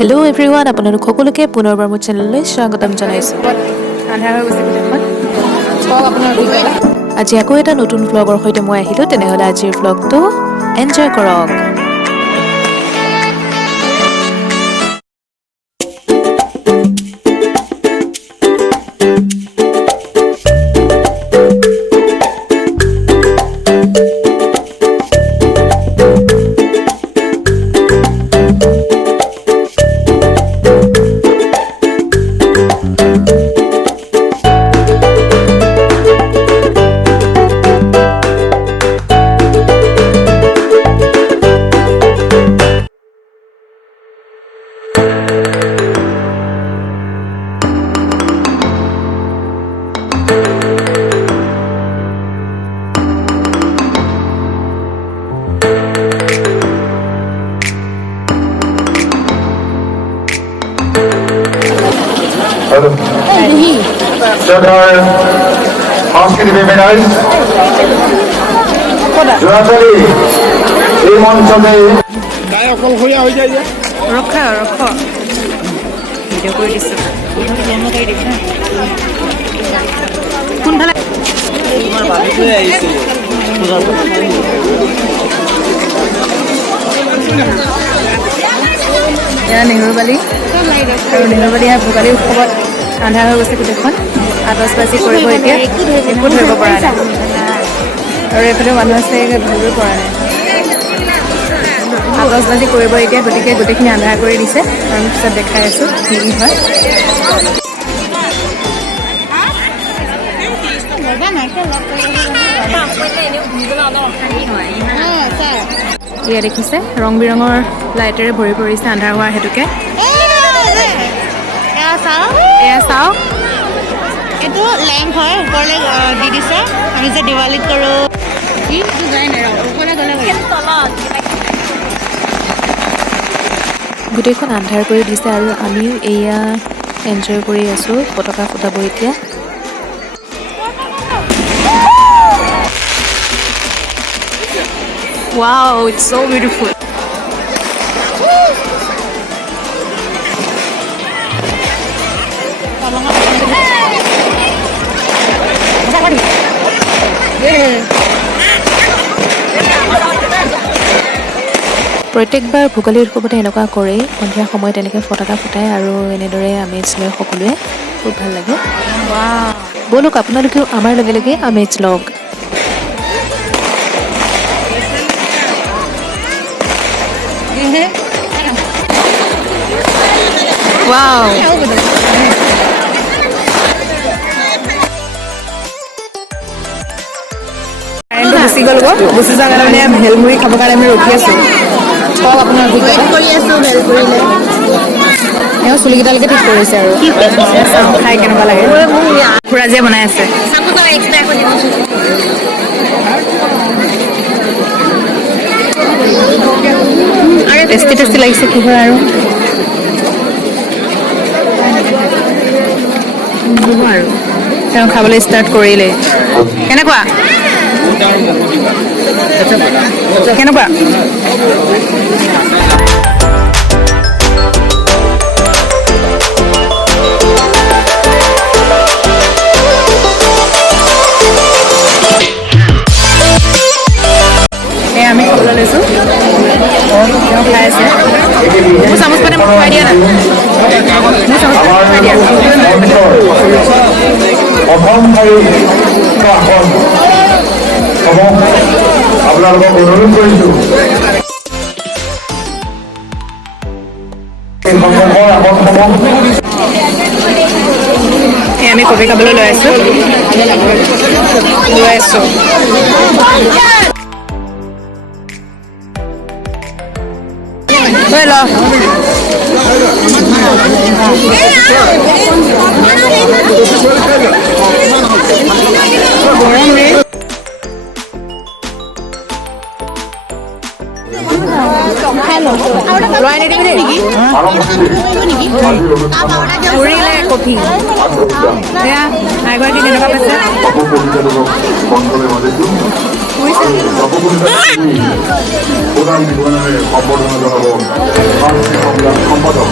Hello everyone, আপোনালোক সকলোকে পুনৰবাৰ মোৰ চেনেললৈ স্বাগতম জনাইছোঁ। আজি আকৌ এটা নতুন ভ্লগৰ সৈতে মই আহিলোঁ, তেনেহ'লে আজিৰ ভ্লগটো এনজয় কৰক। নেহৰুবালি ভোগালী উৎসৱত আন্ধাৰ হৈ গৈছে গোটেইখন। আতচবাজি কৰিব এতিয়া একো ধৰিব পৰা নাই, আৰু এইফালে মানুহ আছে ধৰিব পৰা নাই। আতচবাজি কৰিব এতিয়া, গতিকে গোটেইখিনি আন্ধাৰ কৰি দিছে। আমি পিছত দেখাই আছোঁ কি হয়। এয়া দেখিছে, ৰং বিৰঙৰ লাইটেৰে ভৰি পৰিছে আন্ধাৰ হোৱাৰ হেতুকে। এয়া চাওক, এইটো লেম্প হয়, ওপৰলৈ দি দিছে। আমি যে দিৱালীত কৰোঁ, গোটেইখন আন্ধাৰ কৰি দিছে আৰু আমিও এয়া এনজয় কৰি আছোঁ। পতাকা ফুটাব এতিয়া। Wow, it's so beautiful. প্ৰত্যেকবাৰ Bhogali উৎসৱতে এনেকুৱা কৰে, সন্ধিয়া সময়ত এনেকৈ ফটকা ফুটাই আৰু এনেদৰে আমেজ লয় সকলোৱে। খুব ভাল লাগে। ব'লক আপোনালোকেও আমাৰ লগে লগে আমেজ লওক। গুচি গ'ল গুচি যোৱাৰ কাৰণে ভেলমুড়ি খাবৰ কাৰণে আমি ৰখি আছোঁ। কওক আপোনাৰ এওঁ চুলিকেইটালৈকে ঠিক কৰিছে আৰু চাওঁ খাই কেনেকুৱা লাগে। খুৰাজীয়ে বনাই আছে। টেষ্টি টেষ্টি লাগিছে কি হয় আৰু তেওঁ খাবলৈ ষ্টাৰ্ট কৰিলে। কেনেকুৱা কেনেকুৱা? আমি খাবলৈ লৈছোঁ, তেওঁ খাই আছে। মোৰ চামুচ পাতে মোক খুৱাই দিয়া না, মোৰ চামুচ পাতে খুৱাই দিয়া। আপোনালোকক অনুৰোধ কৰিছোঁ আমি কবি খাবলৈ লৈ আছোঁ। কফি এগৰাকী কেনেকুৱা পাইছে? সম্বৰ্ধনা জনাব সম্পাদক